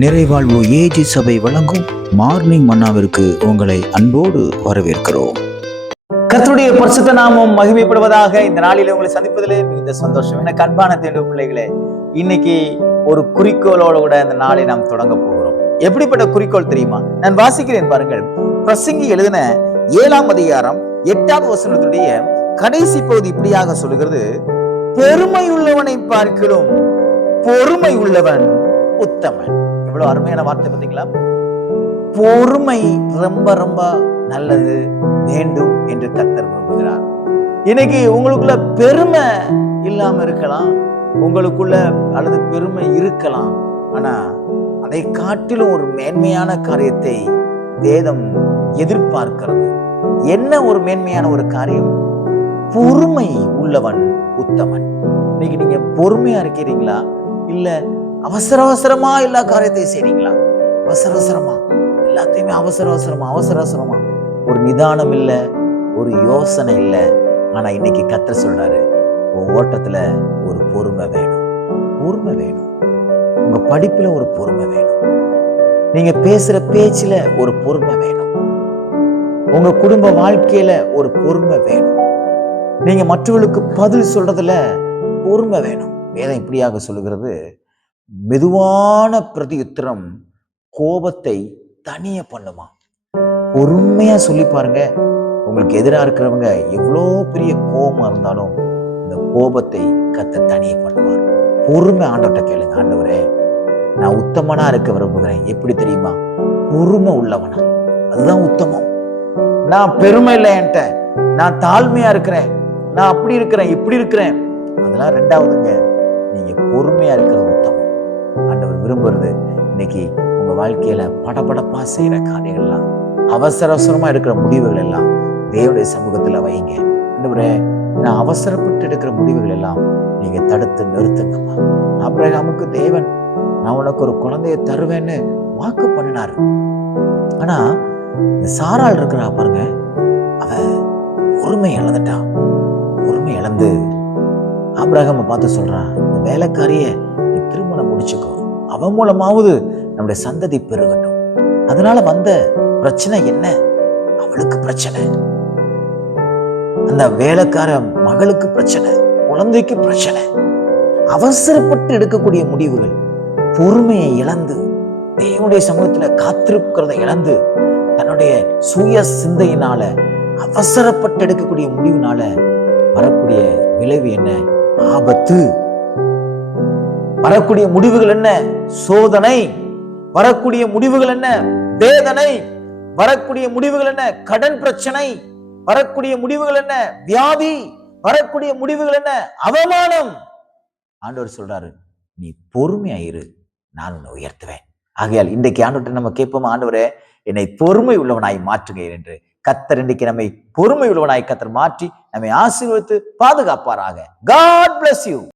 நிறைவாழ்வு AG சபை வழங்கும் morning மன்னாவிற்கு உங்களை அன்போடு வரவேற்கிறோம். கர்த்தருடைய பரிசுத்த நாமம் மகிமைப்படுவதாக. இந்த நாளில் உங்களை சந்திப்பதிலே மிகுந்த சந்தோஷம். எனக்கு அன்பான தேவ பிள்ளைகளே, இன்னைக்கு ஒரு குறிக்கோளோடு கூட இந்த நாளை நாம் தொடங்க போகிறோம். எப்படிப்பட்ட குறிக்கோள் தெரியுமா? நான் வாசிக்கிறேன் பாருங்கள். பிரசங்கி எழுதின 7ஆம் அதிகாரம் 8வது வசனத்துடைய கடைசி பகுதி இப்படியாக சொல்லுகிறது: பெருமை உள்ளவனை பார்க்கிலும் பொறுமை உள்ளவன் உத்தமன். எவ்வளவு அருமையான வார்த்தை பார்த்தீங்களா? பொறுமை ரொம்ப ரொம்ப நல்லது, வேண்டும் என்று கர்த்தர் விரும்புகிறார். இன்னைக்கு உங்களுக்குள்ள பெருமை இல்லாம இருக்கலாம், உங்களுக்குள்ள அல்லது பெருமை இருக்கலாம். ஆனா அதை காட்டிலும் ஒரு மேன்மையான காரியத்தை வேதம் எதிர்பார்க்கிறது. என்ன ஒரு மேன்மையான ஒரு காரியம்? பொறுமை உள்ளவன் உத்தமன். இன்னைக்கு நீங்க பொறுமையா இருக்கிறீங்களா? இல்ல அவசர அவசரமா எல்லா காரியத்தையும் செய்றீங்களா? அவசர அவசரமா எல்லாத்தையுமே அவசர அவசரமா ஒரு நிதானம் இல்ல, ஒரு யோசனை இல்ல. ஆனா இன்னைக்கு கர்த்தர் சொல்றாரு, உன் ஓட்டத்துல ஒரு பொறுமை வேணும். பொறுமை வேணும். உங்க படிப்புல ஒரு பொறுமை வேணும். நீங்க பேசுற பேச்சுல ஒரு பொறுமை வேணும். உங்க குடும்ப வாழ்க்கையில ஒரு பொறுமை வேணும். நீங்க மற்றவர்களுக்கு பதில் சொல்றதுல பொறுமை வேணும். வேதம் இப்படியாக சொல்லுகிறது: மெதுவான பிரதியுத்தரம் கோபத்தை தனிய பண்ணுமா. பொறுமையா சொல்லி பாருங்க. உங்களுக்கு எதிராக இருக்கிறவங்க எவ்வளோ பெரிய கோபமா இருந்தாலும் இந்த கோபத்தை கர்த்தர் தனிய பண்ணுவார். பொறுமை ஆண்டவர்கிட்ட கேளுங்க. ஆண்டவரே, நான் உத்தமனா இருக்க விரும்புகிறேன். எப்படி தெரியுமா? பொறுமை உள்ளவனா. அதுதான் உத்தமம். நான் பெருமை இல்லை என்கிட்ட, நான் தாழ்மையா இருக்கிறேன், நான் அப்படி இருக்கிறேன் இப்படி இருக்கிறேன், அதெல்லாம் ரெண்டாவதுங்க. நீங்க பொறுமையா இருக்கிறது உத்தமம். ஆண்டவர் விரும்புறது இன்னைக்கு உங்க வாழ்க்கையில படபடப்பா செய்யற காரியங்கள்லாம், அவசர அவசரமா எடுக்கிற முடிவுகள் எல்லாம் தேவனுடைய சமூகத்துல வைங்க. ஆண்டவரே, நான் அவசரப்பட்டு எடுக்கிற முடிவுகள் எல்லாம் நீங்க தடுத்து நிறுத்துங்கம்மா. ஆபிரகாமுக்கு தேவன் நான் உனக்கு ஒரு குழந்தைய தருவேன்னு வாக்கு பண்ணினாரு. ஆனா இந்த சாராள் இருக்கிறா பாருங்க, அவ பொறுமை இழந்துட்டா. பொறுமை இழந்து ஆபிரகாமை பார்த்து சொல்றான், இந்த வேலைக்காரிய நீ திருமணம் முடிச்சுக்கோ, அவன் மூலமாவது நம்முடைய சந்ததி பெருகட்டும். அதனால வந்த பிரச்சனை என்ன? அவளுக்கு பிரச்சனை, அந்த வேலைக்கார மகளுக்கு பிரச்சனை, குழந்தைக்கு பிரச்சனை. அவசரப்பட்டு எடுக்கக்கூடிய முடிவுகள், பொறுமையை இழந்து தேவனுடைய சமூகத்துல காத்திருக்கிறத இழந்து தன்னுடைய சுய சிந்தையினால அவசரப்பட்டு எடுக்கக்கூடிய முடிவுனால வரக்கூடிய விளைவு என்ன? ஆபத்து. வரக்கூடிய முடிவுகள் என்ன? சோதனை. வரக்கூடிய முடிவுகள் என்ன? வேதனை. வரக்கூடிய முடிவுகள் என்ன? கடன் பிரச்சனை. வரக்கூடிய முடிவுகள் என்ன? வியாதி. வரக்கூடிய முடிவுகள் என்ன? அவமானம். ஆண்டவர் சொல்றாரு, நீ பொறுமையாயிரு, நான் உன்னை உயர்த்துவேன். ஆகையால் இன்றைக்கு ஆண்டவர்கிட்ட நம்ம கேட்போம், ஆண்டவரே, என்னை பொறுமை உள்ளவனாய் மாற்றுங்க என்று. கர்த்தர் இன்றைக்கு நம்மை பொறுமை உள்ளவனாய் கர்த்தர் மாற்றி நம்மை ஆசீர்வதித்து பாதுகாப்பாராக. God bless you.